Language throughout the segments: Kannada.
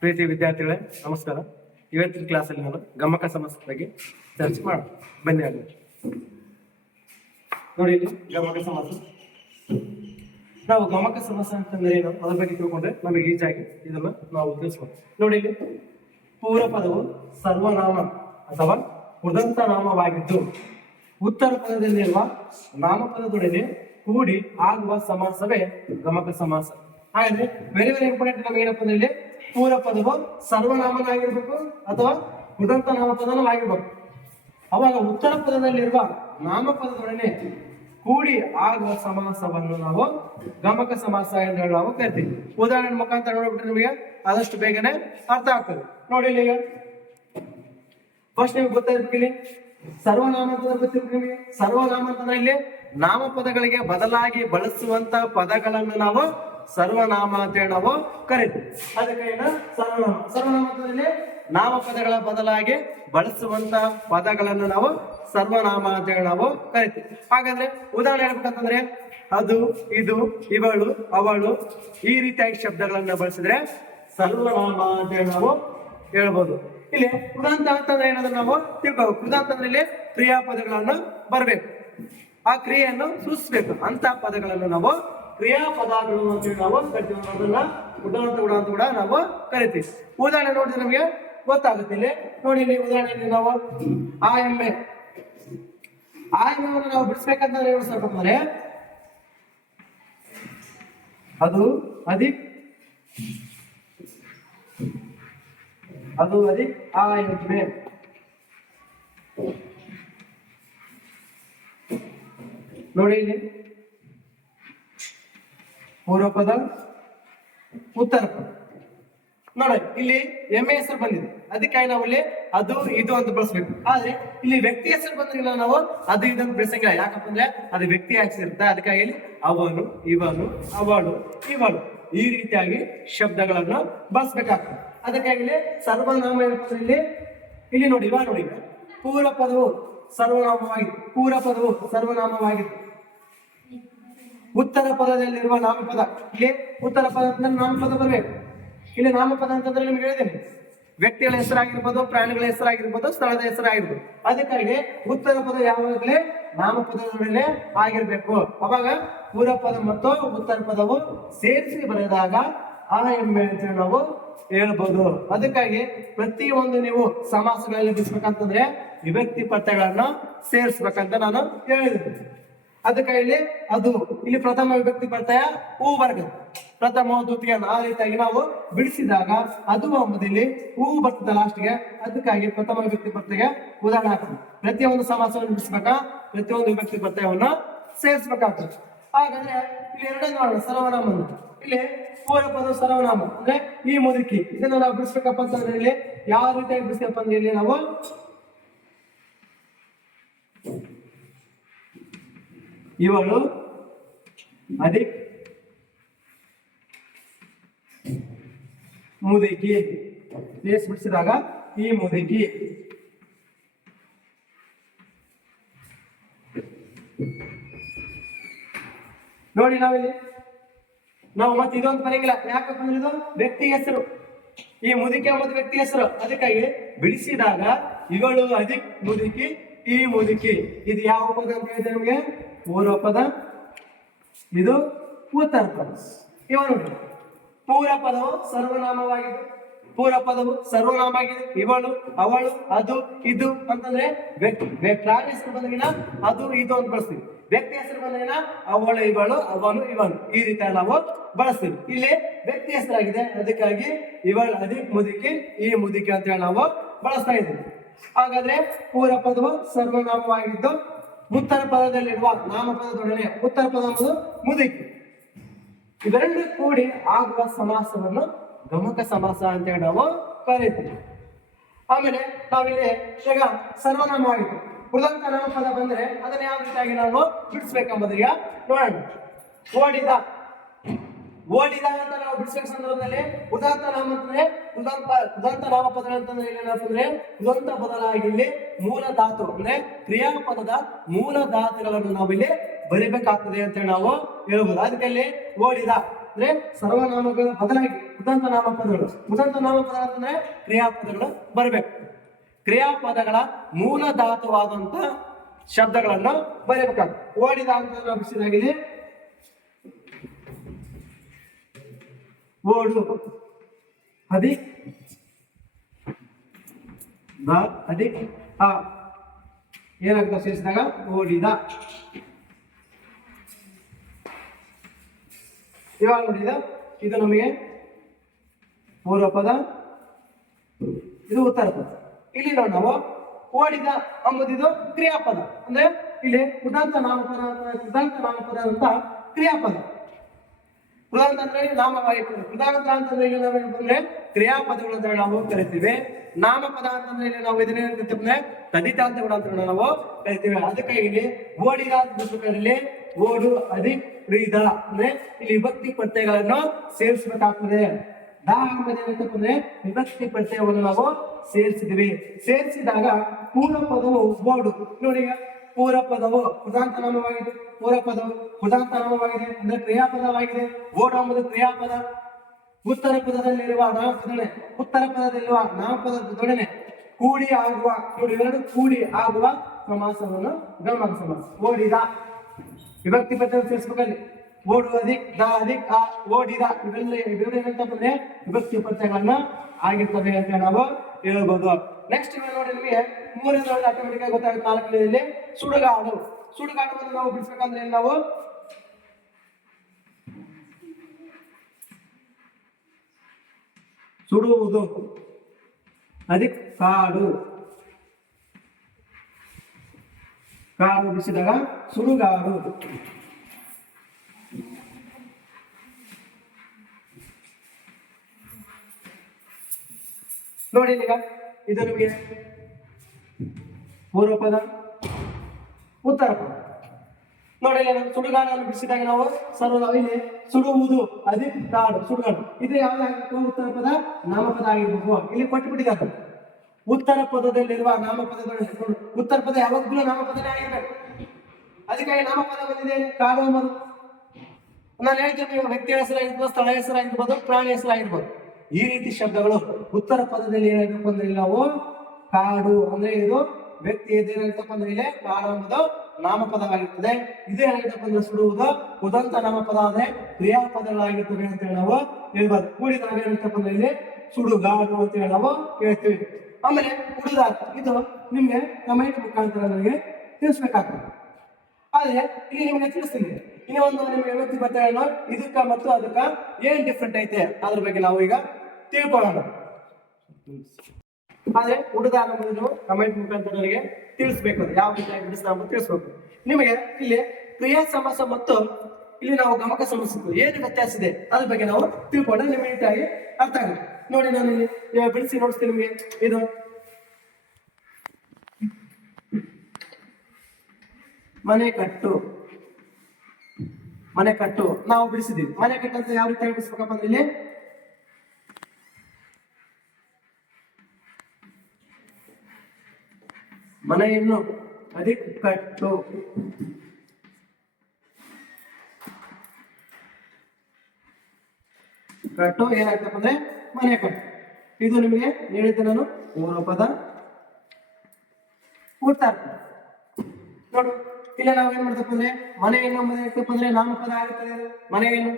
ಪ್ರೀತಿ ವಿದ್ಯಾರ್ಥಿಗಳೇ ನಮಸ್ಕಾರ. ಇವತ್ತಿನ ಕ್ಲಾಸಲ್ಲಿ ನಾನು ಗಮಕ ಸಮಸ್ಯೆ ಬಗ್ಗೆ ಚರ್ಚೆ ಮಾಡೋಣ. ಬನ್ನಿ ಅಲ್ಲಿ ನೋಡಿ. ಇಲ್ಲಿ ಗಮಕ ಸಮಸ್ಯೆ, ನಾವು ಗಮಕ ಸಮಸ್ಯೆ ಅಂತಂದ್ರೆ ಏನು ಅದ್ರ ಬಗ್ಗೆ ತಿಳ್ಕೊಂಡ್ರೆ ನಮಗೆ ಈಜಾಗಿ ಇದನ್ನ ನಾವು ತಿಳಿಸ್ಬೋದು. ನೋಡಿ, ಇಲ್ಲಿ ಪೂರ್ವ ಪದವು ಸರ್ವನಾಮ ಅಥವಾ ಉದಂತ ನಾಮವಾಗಿದ್ದು ಉತ್ತರ ಪದದಲ್ಲಿರುವ ನಾಮಪದದೊಡನೆ ಕೂಡಿ ಆಗುವ ಸಮಾಸವೇ ಗಮಕ ಸಮಾಸ. ಹಾಗಾದ್ರೆ ವೆರಿ ವೆರಿ ಇಂಪಾರ್ಟೆಂಟ್ ನಮ್ಗೆ ಏನಪ್ಪ ಅಂದ್ರೆ ಇಲ್ಲಿ ಪೂರ್ವ ಪದವು ಸರ್ವನಾಮನಾಗಿರ್ಬೇಕು ಅಥವಾ ಉದಂತ ನಾಮಪದನೂ ಆಗಿರ್ಬೇಕು. ಅವಾಗ ಉತ್ತರ ಪದದಲ್ಲಿರುವ ನಾಮಪದದೊಡನೆ ಕೂಡಿ ಆಗುವ ಸಮಾಸವನ್ನು ನಾವು ಗಮಕ ಸಮಾಸ ಎಂದು ಹೇಳಿ ನಾವು ಕರಿತೀವಿ. ಉದಾಹರಣೆ ಮುಖಾಂತರ ನೋಡ್ಬಿಟ್ರೆ ನಿಮಗೆ ಆದಷ್ಟು ಬೇಗನೆ ಅರ್ಥ ಆಗ್ತದೆ. ನೋಡಿ, ಈಗ ಫಸ್ಟ್ ನಿಮ್ಗೆ ಗೊತ್ತಾಗಿರ್ಬೇಕು, ಇಲ್ಲಿ ಸರ್ವನಾಮ ಅಂತಂದ್ರೆ ಗೊತ್ತಿರ್ಬೇಕು ನಿಮಗೆ. ಸರ್ವನಾಮ ಅಂತಂದ್ರೆ ಇಲ್ಲಿ ನಾಮಪದಗಳಿಗೆ ಬದಲಾಗಿ ಬಳಸುವಂತ ಪದಗಳನ್ನು ನಾವು ಸರ್ವನಾಮ ಅಂತೇಳಿ ನಾವು ಕರಿತೀವಿ. ಅದಕ್ಕೆ ಸರ್ವನಾಮ. ಸರ್ವನಾಮ ಅಂತಂದ್ರೆ ನಾಮಪದಗಳ ಬದಲಾಗಿ ಬಳಸುವಂತ ಪದಗಳನ್ನು ನಾವು ಸರ್ವನಾಮ ಅಂತ ಹೇಳಿ ನಾವು ಕರಿತೀವಿ. ಹಾಗಾದ್ರೆ ಉದಾಹರಣೆ ಹೇಳ್ಬೇಕಂತಂದ್ರೆ ಅದು, ಇದು, ಇವಳು, ಅವಳು ಈ ರೀತಿಯಾಗಿ ಶಬ್ದಗಳನ್ನ ಬಳಸಿದ್ರೆ ಸರ್ವನಾಮ ಅಂತ ಹೇಳಿ ನಾವು ಹೇಳ್ಬೋದು. ಇಲ್ಲಿ ಉದಾಂತ ಅಂತಂದ್ರೆ ಏನಾದ್ರು ನಾವು ತಿಳ್ಕೋಬೇಕು. ಉದಾಂತ ಅಂದ್ರೆ ಇಲ್ಲಿ ಕ್ರಿಯಾಪದಗಳನ್ನು ಬರಬೇಕು, ಆ ಕ್ರಿಯೆಯನ್ನು ಸೂಚಿಸ್ಬೇಕು. ಅಂತ ಪದಗಳನ್ನು ನಾವು ಕ್ರಿಯಾಪದಗಳು ಅಂತೇಳಿ ನಾವು ಕರಿತೀವಿ. ಅದನ್ನ ಉದಾಂತ ಕೂಡ ನಾವು ಕರಿತೀವಿ. ಉದಾಹರಣೆ ನೋಡಿದ್ರೆ ನಮಗೆ ಗೊತ್ತಾಗುತ್ತೆ. ಇಲ್ಲಿ ನೋಡಿ, ಇಲ್ಲಿ ಉದಾಹರಣೆಯಲ್ಲಿ ನಾವು ಆ ಎಮ್ಮೆ ನಾವು ಬಿಡಿಸ್ಬೇಕಂತಂದ್ರೆ ಬಿಡಿಸ್ಬೇಕಂದ್ರೆ ಅದು ಅಧಿಕ್ ಆ ಎಮ್ಮೆ. ನೋಡಿ, ಇಲ್ಲಿ ಪೂರ್ವ ಪದ, ಉತ್ತರ ಪದ. ನೋಡಿ, ಇಲ್ಲಿ ಎಮ್ಮೆ ಹೆಸರು ಬಂದಿದೆ, ಅದಕ್ಕಾಗಿ ನಾವು ಇಲ್ಲಿ ಅದು, ಇದು ಅಂತ ಬಳಸ್ಬೇಕು. ಆದ್ರೆ ಇಲ್ಲಿ ವ್ಯಕ್ತಿ ಹೆಸರು ಬಂದ್ರಿಲ್ಲ, ನಾವು ಅದು ಇದನ್ನು ಬಿಡಿಸಂಗಿಲ್ಲ. ಯಾಕಪ್ಪ ಅಂದ್ರೆ ಅದು ವ್ಯಕ್ತಿ ಹಾಕ್ಸಿರುತ್ತೆ. ಅದಕ್ಕಾಗಿ ಇಲ್ಲಿ ಅವನು, ಇವನು, ಅವಳು, ಇವಳು ಈ ರೀತಿಯಾಗಿ ಶಬ್ದಗಳನ್ನು ಬಳಸ್ಬೇಕಾಗ್ತದೆ. ಅದಕ್ಕಾಗಿ ಇಲ್ಲಿ ಸರ್ವನಾಮ ಇಲ್ಲಿ ನೋಡಿ, ಇವಾಗ ನೋಡಿ, ಪೂರ್ವ ಪದವು ಸರ್ವನಾಮವಾಗಿತ್ತು, ಪೂರ್ವ ಪದವು ಸರ್ವನಾಮವಾಗಿತ್ತು. ಉತ್ತರ ಪದದಲ್ಲಿರುವ ನಾಮಪದ, ಇಲ್ಲಿ ಉತ್ತರ ಪದ ಅಂತಂದ್ರೆ ನಾಮಪದ ಬರಬೇಕು. ಇಲ್ಲಿ ನಾಮಪದ ಅಂತಂದ್ರೆ ನಿಮ್ಗೆ ಹೇಳಿದ್ದೇನೆ, ವ್ಯಕ್ತಿಗಳ ಹೆಸರಾಗಿರ್ಬೋದು, ಪ್ರಾಣಿಗಳ ಹೆಸರಾಗಿರ್ಬೋದು, ಸ್ಥಳದ ಹೆಸರಾಗಿರ್ಬೋದು. ಅದಕ್ಕಾಗಿ ಉತ್ತರ ಪದ ಯಾವಾಗಲೇ ನಾಮಪದದೊಡನೆ ಆಗಿರ್ಬೇಕು. ಅವಾಗ ಪೂರ್ವ ಪದ ಮತ್ತು ಉತ್ತರ ಪದವು ಸೇರಿಸಿ ಬರೆದಾಗ ಆ ಎಮ್ಮೆ ಅಂತ ನಾವು ಹೇಳ್ಬೋದು. ಅದಕ್ಕಾಗಿ ಪ್ರತಿಯೊಂದು ನೀವು ಸಮಾಸಗಳಲ್ಲಿ ಬಿಡಿಸ್ಬೇಕಂತಂದ್ರೆ ವಿಭಕ್ತಿ ಪ್ರತ್ಯಯಗಳನ್ನು ಸೇರಿಸ್ಬೇಕಂತ ನಾನು ಹೇಳಿದ್ದೀನಿ. ಅದಕ್ಕಾಗಿ ಇಲ್ಲಿ ಅದು, ಇಲ್ಲಿ ಪ್ರಥಮ ವಿಭಕ್ತಿ ಪ್ರತ್ಯಯ ಹೂ ವರ್ಗ, ಪ್ರಥಮ, ದ್ವಿತೀಯ ಆ ರೀತಿಯಾಗಿ ನಾವು ಬಿಡಿಸಿದಾಗ ಅದು ಎಂಬುದಿಲ್ಲಿ ಹೂ ಬರ್ತದೆ ಲಾಸ್ಟ್ಗೆ. ಅದಕ್ಕಾಗಿ ಪ್ರಥಮ ವಿಭಕ್ತಿ ಪ್ರತ್ಯಯ ಉದಾಹರಣೆ ಹಾಕೋದು. ಪ್ರತಿಯೊಂದು ಸಮಾಸವನ್ನು ಬಿಡಿಸ್ಬೇಕಾ, ಪ್ರತಿಯೊಂದು ವಿಭಕ್ತಿ ಪ್ರತ್ಯಯವನ್ನು ಸೇರಿಸ್ಬೇಕಾಗ್ತದೆ. ಹಾಗಾದ್ರೆ ಇಲ್ಲಿ ಎರಡೇ ನೋಡೋಣ, ಸರ್ವನಾಮ. ಇಲ್ಲಿ ಪೂರ್ವ ಪದ ಸರ್ವನಾಮ ಅಂದ್ರೆ ಈ ಮುದುಕಿ, ಇದನ್ನ ನಾವು ಬಿಡಿಸ್ಬೇಕಪ್ಪ ಅಂತಂದ್ರೆ ಇಲ್ಲಿ ಯಾವ ರೀತಿಯಾಗಿ ಬಿಡಿಸ್ಬೇಕಪ್ಪ ಅಂದ್ರೆ ಇಲ್ಲಿ ನಾವು ಇವಳು ಅಧಿಕ್ ಮುದುಕಿ ಬಿಡಿಸಿದಾಗ ಈ ಮುದುಕಿ. ನೋಡಿ, ನಾವು ಮತ್ತೆ ಇದೊಂದು ಬರೆಯಂಗಿಲ್ಲ. ಯಾಕಪ್ಪ ಅಂದ್ರೆ ಇದು ವ್ಯಕ್ತಿ ಹೆಸರು, ಈ ಮುದುಕಿ ಎಂಬುದು ವ್ಯಕ್ತಿ ಹೆಸರು. ಅದಕ್ಕಾಗಿ ಬಿಡಿಸಿದಾಗ ಇವಳು ಅಧಿಕ್ ಮುದುಕಿ, ಈ ಮುದುಕಿ. ಇದು ಯಾವ ಪದ ಅಂತ ಹೇಳಿದ್ರೆ ನಮಗೆ ಪೂರ್ವ ಪದ, ಇದು ಉತ್ತರ ಪದ. ಇವ ನೋಡಿ, ಪೂರ್ವ ಪದವು ಸರ್ವನಾಮವಾಗಿದೆ, ಪೂರ್ವ ಪದವು ಸರ್ವನಾಮ ಆಗಿದೆ. ಇವಳು, ಅವಳು, ಅದು, ಇದು ಅಂತಂದ್ರೆ ಪ್ರಾಣಿ ಹೆಸರು ಬಂದ್ರಿನ ಅದು, ಇದು ಅಂತ ಬಳಸ್ತೀವಿ. ವ್ಯಕ್ತಿ ಹೆಸರು ಬಂದ್ರಿನ ಅವಳು, ಇವಳು, ಅವನು, ಇವನು ಈ ರೀತಿ ನಾವು ಬಳಸ್ತೀವಿ. ಇಲ್ಲಿ ವ್ಯಕ್ತಿ ಹೆಸರಾಗಿದೆ, ಅದಕ್ಕಾಗಿ ಇವಳು ಅಧಿಕ್ ಮುದುಕಿ, ಈ ಮುದುಕಿ ಅಂತ ಹೇಳಿ ನಾವು ಬಳಸ್ತಾ ಇದ್ದೀವಿ. ಹಾಗಾದ್ರೆ ಪೂರ್ವ ಪದವು ಸರ್ವನಾಮವಾಗಿದ್ದು ಉತ್ತರ ಪದದಲ್ಲಿರುವ ನಾಮಪದದೊಡನೆ ಉತ್ತರ ಪದ ಎಂಬುದು ಮುದುಕಿ, ಇವೆರಡು ಕೂಡಿ ಆಗುವ ಸಮಾಸವನ್ನು ಗಮಕ ಸಮಾಸ ಅಂತ ಹೇಳಿ ನಾವು ಕರೀತೀವಿ. ಆಮೇಲೆ ನಾವಿಲ್ಲಿ ಈಗ ಸರ್ವನಾಮ ಆಗಿತ್ತು, ಉದಂತ ನಾಮಪದ ಬಂದ್ರೆ ಅದನ್ನ ಯಾವ ರೀತಿಯಾಗಿ ನಾವು ಬಿಡಿಸ್ಬೇಕೆಂಬುದೀಗ ನೋಡೋಣ. ಓಡಿದ ಅಂತ ನಾವು ಬಿಡಿಸುವ ಸಂದರ್ಭದಲ್ಲಿ ಉದಾತ್ತ ನಾಮ ಅಂತಂದ್ರೆ ಉದಾತ್ತ ನಾಮಪದಗಳಂತಂದ್ರೆ ಏನಂತಂದ್ರೆ ಉದಂತ ಬದಲಾಗಿ ಇಲ್ಲಿ ಮೂಲ ಧಾತು ಅಂದ್ರೆ ಕ್ರಿಯಾಪದದ ಮೂಲ ಧಾತುಗಳನ್ನು ನಾವು ಇಲ್ಲಿ ಬರಿಬೇಕಾಗ್ತದೆ ಅಂತ ನಾವು ಹೇಳ್ಬೋದು. ಅದಕ್ಕೆ ಓಡಿದ ಅಂದ್ರೆ ಸರ್ವನಾಮಗಳ ಬದಲಾಗಿ ಉದಂತ ನಾಮಪದಗಳು. ಉದಂತ ನಾಮಪದ ಅಂತಂದ್ರೆ ಕ್ರಿಯಾಪದಗಳು ಬರಬೇಕು. ಕ್ರಿಯಾಪದಗಳ ಮೂಲ ಧಾತುವಾದಂತ ಶಬ್ದಗಳನ್ನು ಬರೀಬೇಕಾಗ್ತದೆ. ಓಡಿದ ಅಂತ ಬಿಡಿಸಿದಾಗಿದೆ ಓಡು, ಅಧಿಕ್ ಅಧಿಕ್ ಆ ಏನಾಗ್ತದೆ ಸೇರಿಸಿದಾಗ ಓಡಿದ. ಇವಾಗ ನೋಡಿದ ಇದು ನಮಗೆ ಪೂರ್ವ ಪದ, ಇದು ಉತ್ತರ ಪದ. ಇಲ್ಲಿ ನೋಡಿ ನಾವು ಓಡಿದ ಎಂಬುದು ಕ್ರಿಯಾಪದ. ಅಂದ್ರೆ ಇಲ್ಲಿ ಉದಾಂತ ನಾಮಪದ ಅಂತ ಕ್ರಿಯಾಪದ. ಉದಾಂತ ಅಂದ್ರೆ ನಾಮವಾಗಿರ್ತದೆ. ಉದಾಂತ ಅಂತಂದ್ರೆ ಇಲ್ಲಿ ನಾವು ಏನಂದ್ರೆ ಕ್ರಿಯಾಪದಗಳು ಅಂತ ನಾವು ಕರಿತೀವಿ. ನಾಮಪದ ಅಂತಂದ್ರೆ ಇಲ್ಲಿ ನಾವು ಇದನ್ನೇ ಕರಿತೀವಿ ತದಿತಾಂತಗಳು ಅಂತ ನಾವು ಕರಿತೀವಿ. ಅದಕ್ಕಾಗಿ ಇಲ್ಲಿ ಓಡಿದ ಅಂತ ಓಡು ಅಧಿಕ್ ರೀದ ಅಂದ್ರೆ ಇಲ್ಲಿ ವಿಭಕ್ತಿ ಪ್ರತ್ಯಯಗಳನ್ನು ಸೇರಿಸಬೇಕಾಗ್ತದೆ. ಅಂದ್ರೆ ವಿಭಕ್ತಿ ಪ್ರತ್ಯಯವನ್ನು ನಾವು ಸೇರಿಸಿದ್ವಿ. ಸೇರಿಸಿದಾಗ ಪೂರ್ವ ಪದವು ಓಡು. ನೋಡಿ, ಪೂರ್ವ ಪದವು ಉದಾಂತ ನಾಮವಾಗಿದೆ. ಪೂರ್ವ ಪದವು ಉದಾಂತ ನಾಮವಾಗಿದೆ ಅಂದ್ರೆ ಕ್ರಿಯಾಪದವಾಗಿದೆ. ಓಡು ಎಂಬುದು ಕ್ರಿಯಾಪದ. ಉತ್ತರ ಪದದಲ್ಲಿರುವ ನಾಮಪದನೆ, ಉತ್ತರ ಪದದಲ್ಲಿರುವ ನಾಮಪದದ ಜೊಡನೆ ಕೂಡಿ ಆಗುವ, ನೋಡಿ ಎರಡು ಕೂಡಿ ಆಗುವ ಸಮಾಸವನ್ನು ಗಮನ ಸಮಾಸ. ಓಡಿದ ವಿಭಕ್ತಿ ಪ್ರತ್ಯಯ ಸೇರಿಸಬೇಕಲ್ಲಿ. ಓಡು ಅಧಿಕ್ ದ ಅಧಿಕ್ ಆ ಓಡಿದ ಇವೆಲ್ಲ ಏನಂತಂದ್ರೆ ವಿಭಕ್ತಿ ಪ್ರತ್ಯಯಗಳನ್ನ ಆಗಿರ್ತವೆ ಅಂತ ನಾವು ಹೇಳ್ಬೋದು. ನೆಕ್ಸ್ಟ್ ನೋಡಿ ನಿಮಗೆ ಮೂರನೇ ಆಟೋಮೆಟಿಕ್ ಆಗಿ ಗೊತ್ತಾಗುತ್ತೆ. ನಾಲ್ಕನೇದಲ್ಲಿ ಸುಡುಗಾಡು. ಸುಡುಗಾಡುವನ್ನು ನಾವು ಬಿಡಿಸ್ಬೇಕಂದ್ರೆ ನಾವು ಸುಡುವುದು ಅಧಿಕ್ ಕಾಡು. ಕಾಡು ಬಿಡಿಸಿದಾಗ ಸುಡುಗಾಡು. ನೋಡಿ ಈಗ ಇದು ನಿಮಗೆ ಪೂರ್ವ ಪದ, ಉತ್ತರ ಪದ. ನೋಡಿ ಸುಡುಗಾಡನ್ನು ಬಿಡಿಸಿದಾಗ ನಾವು ಇಲ್ಲಿ ಸುಡುವುದು ಅಧಿಕ್ ಕಾಡು ಸುಡುಗಾಡು. ಇದು ಯಾವ್ದಾಗಿತ್ತು? ಉತ್ತರ ಪದ ನಾಮಪದ ಆಗಿರ್ಬೇಕು. ಇಲ್ಲಿ ಕೊಟ್ಟು ಬಿಟ್ಟಿದ್ದಾರೆ ಉತ್ತರ ಪದದಲ್ಲಿರುವ ನಾಮಪದಗಳು. ಉತ್ತರ ಪದ ಯಾವಾಗಲೂ ನಾಮಪದನೇ ಆಗಿರ್ಬೇಕು. ಅದಕ್ಕಾಗಿ ನಾಮಪದ ಬಂದಿದೆ ಕಾಡು ಎಂಬುದು. ನಾನು ಹೇಳ್ತೀನಿ, ವ್ಯಕ್ತಿ ಹೆಸರಾಗಿರ್ಬೋದು, ಸ್ಥಳ ಹೆಸರಾಗಿರ್ಬೋದು, ಪ್ರಾಣಿ ಹೆಸರಾಗಿರ್ಬೋದು. ಈ ರೀತಿ ಶಬ್ದಗಳು ಉತ್ತರ ಪದದಲ್ಲಿ ಏನಾಗಬೇಕು ಅಂದ್ರೆ ನಾವು ಕಾಡು ಅಂದ್ರೆ ಇದು ವ್ಯಕ್ತಿ ಏನಾಗಿರ್ತಪ್ಪ ಅಂದ್ರೆ ಇಲ್ಲಿ ಕಾಡು ಎಂಬುದು ನಾಮಪದವಾಗಿರ್ತದೆ. ಇದೇನಾಗಿರ್ತಪ್ಪ ಅಂದ್ರೆ ಸುಡುವುದು ಉದಂತ ನಾಮಪದ ಅಂದ್ರೆ ಕ್ರಿಯಾಪದಗಳಾಗಿರ್ತವೆ ಅಂತ ಹೇಳಿ ನಾವು ಹೇಳ್ಬಾರ್ದು. ಕೂಡಿದಾಗ ಏನಾಗಿರ್ತಪ್ಪ ಅಂದ್ರೆ ಇಲ್ಲಿ ಸುಡುಗಾಡು ಅಂತ ಹೇಳಿ ನಾವು ಹೇಳ್ತೀವಿ. ಆಮೇಲೆ ಉಡುದಾರ, ಇದು ನಿಮ್ಗೆ ಕಮೆಂಟ್ ಮುಖಾಂತರ ನನಗೆ ತಿಳಿಸ್ಬೇಕಾಗ್ತದೆ. ಆದ್ರೆ ಇಲ್ಲಿ ನಿಮ್ಗೆ ತಿಳಿಸ್ತೀನಿ. ಇನ್ನು ಒಂದು ನಿಮ್ಗೆ ವ್ಯಕ್ತಿ ಪ್ರತ್ಯಯಗಳು ಇದಕ್ಕ ಮತ್ತು ಅದಕ್ಕ ಏನ್ ಡಿಫ್ರೆಂಟ್ ಐತೆ ಅದ್ರ ಬಗ್ಗೆ ನಾವು ಈಗ ತಿಳ್ಕೊಳ್ಳೋಣ. ಆದ್ರೆ ಉಡುದಾರ ನೀವು ಕಮೆಂಟ್ ಮುಖಾಂತರ ನನಗೆ ತಿಳಿಸ್ಬೇಕು. ಯಾವ ರೀತಿಯಾಗಿ ಬಿಡಿಸ್ತಾ ತಿಳಿಸ್ಬೇಕು. ನಿಮಗೆ ಇಲ್ಲಿ ಕ್ರಿಯಾ ಸಮಾಸ ಮತ್ತು ಇಲ್ಲಿ ನಾವು ಗಮಕ ಸಮಾಸ ಏನು ವ್ಯತ್ಯಾಸ ಇದೆ ಅದ್ರ ಬಗ್ಗೆ ನಾವು ತಿಳ್ಕೊಂಡ್ರೆ ನಿಮ್ಗೆ ನೀಟಾಗಿ ಅರ್ಥ ಆಗುತ್ತೆ. ನೋಡಿ, ನಾನು ಇಲ್ಲಿ ಬಿಡಿಸಿ ನೋಡಿಸ್ತೀನಿ ನಿಮಗೆ. ಇದು ಮನೆ ಕಟ್ಟು. ಮನೆ ಕಟ್ಟು ನಾವು ಬಿಡಿಸಿದೀವಿ. ಮನೆ ಕಟ್ಟು ಅಂತ ಯಾವ ರೀತಿ ಬಿಡಿಸ್ಬೇಕಪ್ಪ ಅಂದ್ರೆ ಇಲ್ಲಿ ಮನೆಯನ್ನು ಅಧಿಕ್ ಕಟ್ಟು. ಕಟ್ಟು ಏನಾಗ್ತಪ್ಪ ಅಂದ್ರೆ ಮನೆ ಕಟ್ಟು. ಇದು ನಿಮಗೆ ಹೇಳಿದ್ದೆ ನಾನು ಪೂರ್ವ ಪದ, ಉತ್ತರ ಪದ. ನೋಡು, ಇಲ್ಲ ನಾವು ಏನ್ ಮಾಡ್ತಪ್ಪ ಅಂದ್ರೆ ಮನೆಯನ್ನು ಏನಾಗ್ತಪ್ಪ ಅಂದ್ರೆ ನಾಮಪದ ಆಗುತ್ತದೆ. ಮನೆಯನ್ನು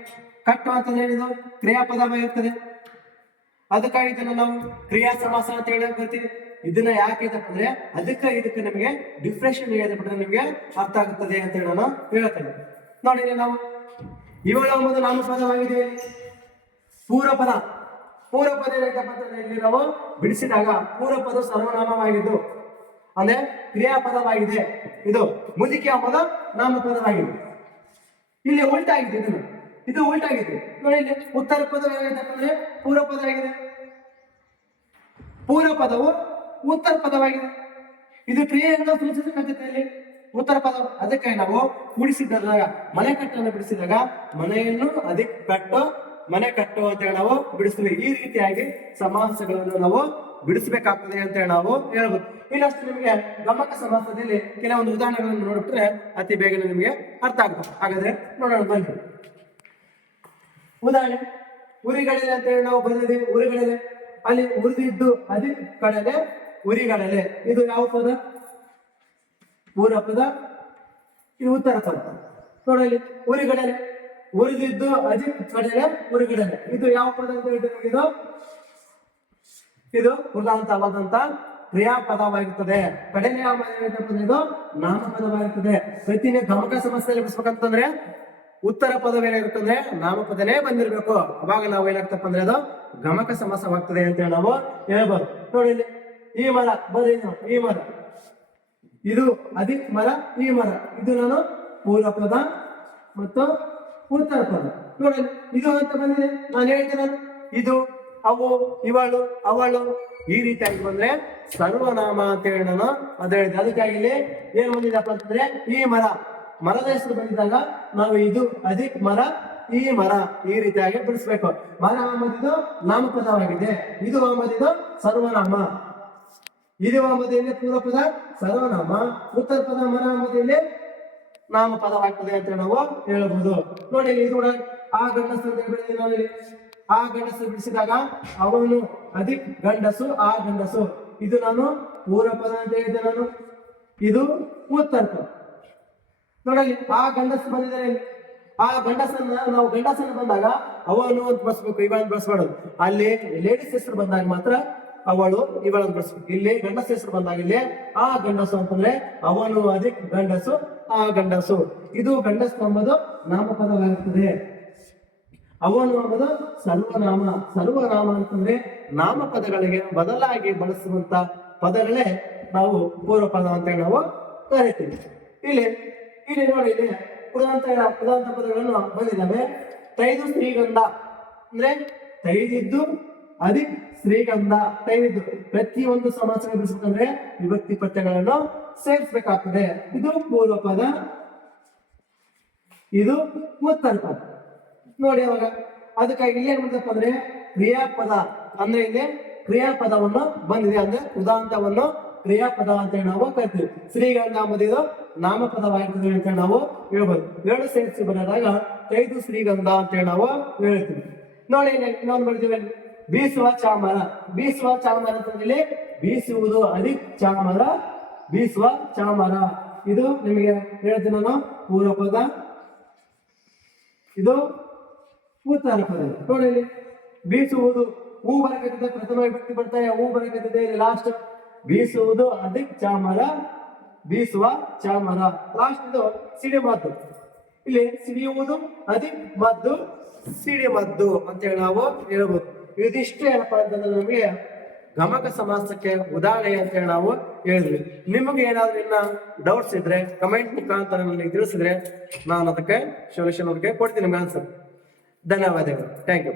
ಕಟ್ಟು ಅಂತಂದ್ರೆ ಇದು ಕ್ರಿಯಾಪದವಾಗಿರ್ತದೆ. ಅದಕ್ಕಾಗಿ ಇದನ್ನ ನಾವು ಕ್ರಿಯಾ ಸಮಾಸ ಅಂತ ಹೇಳಿ ಬರ್ತೀವಿ. ಇದನ್ನ ಯಾಕೆ ಇದಪ್ಪ ಅಂದ್ರೆ ಇದಕ್ಕೆ ನಮಗೆ ಡಿಫ್ರೆನ್ಷಿಯೇಟ್ ಹೇಳಿದ್ರೆ ನಿಮಗೆ ಅರ್ಥ ಆಗುತ್ತದೆ ಅಂತ ಹೇಳಿ ನಾನು ಹೇಳ್ತೇನೆ. ನೋಡಿ, ನಾವು ಇವಳು ಎಂಬುದು ನಾಮಪದವಾಗಿದೆ. ಪೂರ್ವ ಪದ ಏನಾಯ್ತಪ್ಪ ಅಂತಂದ್ರೆ ಇಲ್ಲಿ ನಾವು ಬಿಡಿಸಿದಾಗ ಪೂರ್ವ ಪದ ಸರ್ವನಾಮವಾಗಿದ್ದು ಅಂದ್ರೆ ಕ್ರಿಯಾಪದವಾಗಿದೆ. ಇದು ಮುದಿಕೆ ಎಂಬುದು ನಾಮಪದವಾಗಿದೆ. ಇಲ್ಲಿ ಉಲ್ಟಾಗಿದೆ. ಇದು ಉಲ್ಟಾಗಿದೆ. ನೋಡಿ, ಇಲ್ಲಿ ಉತ್ತರ ಪದ ಏನಾಯ್ತಪ್ಪ ಅಂದ್ರೆ ಪೂರ್ವ ಪದ ಆಗಿದೆ. ಪೂರ್ವ ಪದವು ಉತ್ತರ ಪದವಾಗಿದೆ. ಇದು ಕ್ರಿಯೆಯನ್ನು ಸೂಚಿಸತಕ್ಕಂಥದ್ದು ಇಲ್ಲಿ ಉತ್ತರ ಪದ. ಅದಕ್ಕಾಗಿ ನಾವು ಕೂಡಿಸಿದಾಗ ಮನೆ ಕಟ್ಟನ್ನು ಬಿಡಿಸಿದಾಗ ಮನೆಯನ್ನು ಅದಕ್ಕೆ ಕಟ್ಟು, ಮನೆ ಕಟ್ಟು ಅಂತ ಹೇಳಿ ನಾವು ಬಿಡಿಸ್ತೀವಿ. ಈ ರೀತಿಯಾಗಿ ಸಮಾಸಗಳನ್ನು ನಾವು ಬಿಡಿಸಬೇಕಾಗ್ತದೆ ಅಂತ ಹೇಳಿ ನಾವು ಹೇಳ್ಬೋದು. ಇನ್ನಷ್ಟು ನಿಮಗೆ ಗಮಕ ಸಮಾಸದಲ್ಲಿ ಕೆಲವೊಂದು ಉದಾಹರಣೆಗಳನ್ನು ನೋಡ್ಬಿಟ್ರೆ ಅತಿ ಬೇಗನೆ ನಿಮಗೆ ಅರ್ಥ ಆಗ್ತದೆ. ಹಾಗಾದ್ರೆ ನೋಡೋಣ ಬನ್ನಿ. ಉದಾಹರಣೆ ಉರಿಗಡಲೆ ಅಂತ ಹೇಳಿ ನಾವು ಬಂದಿದ್ದೀವಿ. ಉರಿಗಡಲೆ ಅಲ್ಲಿ ಉರಿದಿದ್ದು ಅಧಿಕ್ ಕಡಲೆ ಉರಿಗಡಲೆ. ಇದು ಯಾವ ಪದ? ಪೂರ್ವ ಪದ. ಇದು ಉತ್ತರ ಪದ. ನೋಡಲಿ ಉರಿಗಡಲೆ ಉರಿದಿದ್ದು ಅಧಿಕ್ ಕಡಲೆ ಉರಿಗಡಲೆ. ಇದು ಯಾವ ಪದ ಅಂತ ಹೇಳ್ತೀವಿ? ಇದು ಕೃತಾಂತವಾದಂತ ಕ್ರಿಯಾಪದವಾಗಿರ್ತದೆ. ಕಡಲೆ ಇದು ನಾಮಪದವಾಗಿರ್ತದೆ. ಪ್ರತಿನೇ ಗಮಕ ಸಮಸ್ಯೆಯಲ್ಲಿ ಬಿಡಿಸ್ಬೇಕಂತಂದ್ರೆ ಉತ್ತರ ಪದವೇನಾಗಿರ್ತಂದ್ರೆ ನಾಮಪದನೇ ಬಂದಿರಬೇಕು. ಅವಾಗ ನಾವು ಏನಾಗ್ತಪ್ಪ ಅಂದ್ರೆ ಅದು ಗಮಕ ಸಮಾಸವಾಗ್ತದೆ ಅಂತ ಹೇಳಿ ನಾವು ಹೇಳ್ಬೋದು. ನೋಡಿ ಇಲ್ಲಿ ಈ ಮರ ಬರ್ರಿ, ಈ ಮರ ಇದು ಅಧಿಕ್ ಮರ, ಈ ಮರ ಇದು ನಾನು ಪೂರ್ವ ಪದ ಮತ್ತು ಉತ್ತರ ಪದ. ನೋಡಿ ಇದು ಅಂತ ಬಂದಿದೆ. ನಾನು ಹೇಳ್ತೇನೆ ಇದು, ಅವು, ಇವಳು, ಅವಳು ಈ ರೀತಿಯಾಗಿ ಬಂದ್ರೆ ಸರ್ವನಾಮ ಅಂತ ಹೇಳಿ ನಾನು ಅದು ಹೇಳಿದೆ. ಅದಕ್ಕಾಗಿ ಇಲ್ಲಿ ಏನ್ ಬಂದಿದೆಪ್ಪ ಅಂತಂದ್ರೆ ಈ ಮರ, ಮರದ ಹೆಸರು ಬಂದಿದ್ದಾಗ ನಾವು ಇದು ಅಧಿಕ್ ಮರ, ಈ ಮರ ಈ ರೀತಿಯಾಗಿ ಬಿಡಿಸ್ಬೇಕು. ಮರ ಎಂಬುದು ನಾಮಪದವಾಗಿದೆ. ಇದು ಎಂಬುದು ಸರ್ವನಾಮ. ಇದು ಎಂಬುದು ಪೂರ್ವ ಪದ ಸರ್ವನಾಮ, ಉತ್ತರ ಪದ ಮರ ಎಂಬುದು ನಾಮಪದವಾಗ್ತದೆ ಅಂತ ನಾವು ಹೇಳಬಹುದು. ನೋಡಿ ಇದು ಕೂಡ ಆ ಗಂಡಸು ಅಂತ ಹೇಳಿದ್ರೆ ನಾವಿಲ್ಲಿ ಆ ಗಂಡಸು ಬಿಡಿಸಿದಾಗ ಅವನು ಅಧಿಕ್ ಗಂಡಸು, ಆ ಗಂಡಸು ಇದು ನಾನು ಪೂರ್ವ ಪದ ಅಂತ ಹೇಳಿದ್ದೆ. ನಾನು ಇದು ಉತ್ತರ ಪದ. ನೋಡಲಿ ಆ ಗಂಡಸು ಬಂದಿದ್ದಾರೆ. ಆ ಗಂಡಸನ್ನ ನಾವು ಗಂಡಸನ್ನು ಬಂದಾಗ ಅವನು ಅಂತ ಬಳಸ್ಬೇಕು, ಇವಳನ್ನು ಬಳಸಬಾರ್ದು. ಅಲ್ಲಿ ಲೇಡೀಸ್ ಹೆಸರು ಬಂದಾಗ ಮಾತ್ರ ಅವಳು ಇವಳನ್ನು ಬಳಸ್ಬೇಕು. ಇಲ್ಲಿ ಗಂಡಸ ಹೆಸರು ಬಂದಾಗ ಇಲ್ಲಿ ಆ ಗಂಡಸು ಅಂತಂದ್ರೆ ಅವನು ಅಧಿಕ್ ಗಂಡಸು, ಆ ಗಂಡಸು ಇದು ಗಂಡಸು ಎಂಬುದು ನಾಮಪದವಾಗಿರುತ್ತದೆ. ಅವನು ಎಂಬುದು ಸರ್ವನಾಮ. ಸರ್ವನಾಮ ಅಂತಂದ್ರೆ ನಾಮಪದಗಳಿಗೆ ಬದಲಾಗಿ ಬಳಸುವಂತ ಪದಗಳೇ ನಾವು ಪೂರ್ವ ಪದ ಅಂತ ಹೇಳಿ ನಾವು ಕರಿತೀವಿ. ಇಲ್ಲಿ ಇಲ್ಲಿ ನೋಡಿ, ಇಲ್ಲಿ ಉದಾಂತ ಪದಗಳನ್ನು ಬಂದಿದ್ದಾವೆ. ತೈದು ಶ್ರೀಗಂಧ ಅಂದ್ರೆ ತೈದಿದ್ದು ಅಧಿಕ್ ಶ್ರೀಗಂಧ. ತೈದಿದ್ದು ಪ್ರತಿಯೊಂದು ಸಮಾಸ ಬಿಡಿಸ್ಬೇಕಂದ್ರೆ ವಿಭಕ್ತಿ ಪ್ರತ್ಯಯಗಳನ್ನು ಸೇರಿಸಬೇಕಾಗ್ತದೆ. ಇದು ಪೂರ್ವ ಪದ, ಇದು ಉತ್ತರ ಪದ. ನೋಡಿ ಅವಾಗ ಅದಕ್ಕಾಗಿ ಇಲ್ಲಿ ಏನ್ ಮಾಡ್ತಪ್ಪ ಅಂದ್ರೆ ಕ್ರಿಯಾಪದ ಅಂದ್ರೆ ಇಲ್ಲಿ ಕ್ರಿಯಾಪದವನ್ನು ಬಂದಿದೆ. ಅಂದ್ರೆ ಉದಾಂತವನ್ನು ಕ್ರಿಯಾಪದ ಅಂತ ಹೇಳಿ ನಾವು ಕರಿತೀವಿ. ಶ್ರೀಗಂಧ ಎಂಬುದು ನಾಮಪದವಾಗಿರ್ತದೆ ಅಂತ ಹೇಳಿ ನಾವು ಹೇಳ್ಬೋದು. ಎರಡು ಸೇರಿಸಿ ಬರೆದಾಗ ತೈದು ಶ್ರೀಗಂಧ ಅಂತ ಹೇಳಿ ನಾವು ಹೇಳ್ತೀವಿ. ನೋಡಿ ಇನ್ನೊಂದು ಬರ್ತೀವಿ, ಬೀಸುವ ಚಾಮರ. ಬೀಸುವ ಚಾಮರ ಅಂತಂದ್ರೆ ಬೀಸುವುದು ಅಧಿಕ್ ಚಾಮರ, ಬೀಸುವ ಚಾಮರ ಇದು ನಿಮಗೆ ಹೇಳ್ತೀನಿ ನಾನು ಪೂರ್ವ ಪದ, ಇದು ಉತ್ತರ ಪದ. ನೋಡಿ ಇಲ್ಲಿ ಬೀಸುವುದು ಹೂ ಬರಕತ್ತಿದೆ, ಪ್ರಥಮ ವಿಭಕ್ತಿ ಬರ್ತಾರೆ, ಹೂ ಬರಕತ್ತಿದೆ. ಇಲ್ಲಿ ಲಾಸ್ಟ್ ಬೀಸುವುದು ಅಧಿಕ್ ಚಾಮರ, ಬೀಸುವ ಚಾಮರ. ಲಾಸ್ಟ್ ಇದು ಸಿಡಿಮದ್ದು. ಇಲ್ಲಿ ಸಿಡಿಯುವುದು ಅಧಿಕ್ ಮದ್ದು, ಸಿಡಿಮದ್ದು ಅಂತ ಹೇಳಿ ನಾವು ಹೇಳ್ಬೋದು. ಇದಿಷ್ಟು ಏನಪ್ಪಾ ಅಂತಂದ್ರೆ ನಮಗೆ ಗಮಕ ಸಮಾಸಕ್ಕೆ ಉದಾಹರಣೆ ಅಂತ ಹೇಳಿ ನಾವು ಹೇಳಿದ್ವಿ. ನಿಮಗೆ ಏನಾದ್ರೂ ಇನ್ನ ಡೌಟ್ಸ್ ಇದ್ರೆ ಕಮೆಂಟ್ ಮುಖಾಂತರ ನನಗೆ ತಿಳಿಸಿದ್ರೆ ನಾನು ಅದಕ್ಕೆ ಸೊಲ್ಯೂಷನ್ ಅವ್ರಿಗೆ ಕೊಡ್ತೀನಿ ಆನ್ಸರ್. ಧನ್ಯವಾದಗಳು. Thank you.